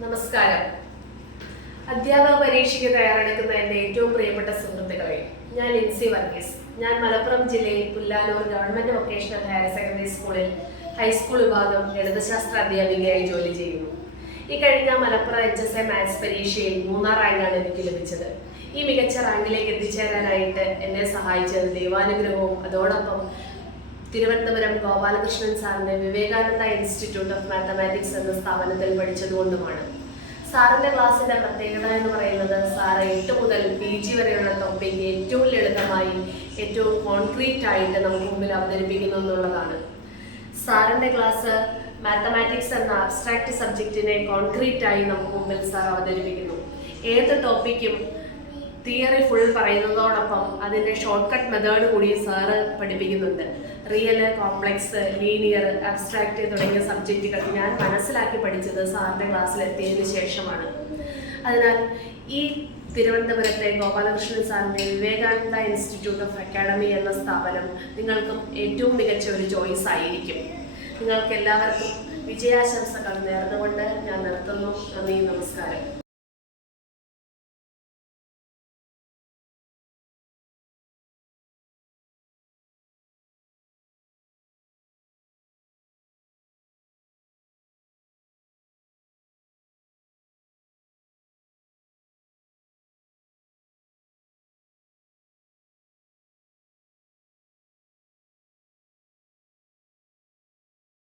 നമസ്കാരം. അധ്യാപക പരീക്ഷയ്ക്ക് തയ്യാറെടുക്കുന്ന എൻ്റെ ഏറ്റവും പ്രിയപ്പെട്ട സുഹൃത്തുക്കളെ, ഞാൻ ലിൻസി വർഗീസ്. ഞാൻ മലപ്പുറം ജില്ലയിൽ Pullanur government vocational higher secondary സ്കൂളിൽ ഹൈസ്കൂൾ വിഭാഗം ഗണിതശാസ്ത്ര അധ്യാപികയായി ജോലി ചെയ്യുന്നു. ഈ കഴിഞ്ഞ മലപ്പുറം HSA മാത്സ് പരീക്ഷയിൽ 3ാം റാങ്കാണ് എനിക്ക് ലഭിച്ചത്. ഈ മികച്ച റാങ്കിലേക്ക് എത്തിച്ചേരാനായിട്ട് എന്നെ സഹായിച്ചത് ദൈവാനുഗ്രഹവും അതോടൊപ്പം തിരുവനന്തപുരം ഗോപാലകൃഷ്ണൻ സാറിന്റെ വിവേകാനന്ദ ഇൻസ്റ്റിറ്റ്യൂട്ട് ഓഫ് മാത്തമാറ്റിക്സ് എന്ന സ്ഥാപനത്തിൽ പഠിച്ചതുകൊണ്ടുമാണ്. സാറിന്റെ ക്ലാസ്സിന്റെ പ്രത്യേകത എന്ന് പറയുന്നത്, സാറ് 8 മുതൽ PG വരെയുള്ള ടോപ്പിക് ഏറ്റവും ലളിതമായി ഏറ്റവും കോൺക്രീറ്റ് ആയിട്ട് നമുക്ക് മുമ്പിൽ അവതരിപ്പിക്കുന്നു എന്നുള്ളതാണ്. സാറിന്റെ ക്ലാസ് മാത്തമാറ്റിക്സ് എന്ന അബ്സ്ട്രാക്ട് സബ്ജക്റ്റിനെ കോൺക്രീറ്റ് ആയി നമുക്ക് മുമ്പിൽ സാർ അവതരിപ്പിക്കുന്നു. ഏത് ടോപ്പിക്കും തിയറി ഫുൾ പറയുന്നതോടൊപ്പം അതിൻ്റെ ഷോർട്ട് കട്ട് മെത്തേഡ് കൂടി സാറ് പഠിപ്പിക്കുന്നുണ്ട്. റിയൽ, കോംപ്ലക്സ്, ലീനിയർ, അബ്സ്ട്രാക്റ്റ് തുടങ്ങിയ സബ്ജക്റ്റുകൾ ഞാൻ മനസ്സിലാക്കി പഠിച്ചത് സാറിൻ്റെ ക്ലാസ്സിലെത്തിയതിനു ശേഷമാണ്. അതിനാൽ ഈ തിരുവനന്തപുരത്തെ ഗോപാലകൃഷ്ണൻ സാറിൻ്റെ വിവേകാനന്ദ ഇൻസ്റ്റിറ്റ്യൂട്ട് ഓഫ് അക്കാഡമി എന്ന സ്ഥാപനം നിങ്ങൾക്കും ഏറ്റവും മികച്ച ഒരു ചോയ്സ് ആയിരിക്കും. നിങ്ങൾക്ക് എല്ലാവർക്കും വിജയാശംസകൾ നേർന്നുകൊണ്ട് ഞാൻ നിർത്തുന്നു. നന്ദി, നമസ്കാരം.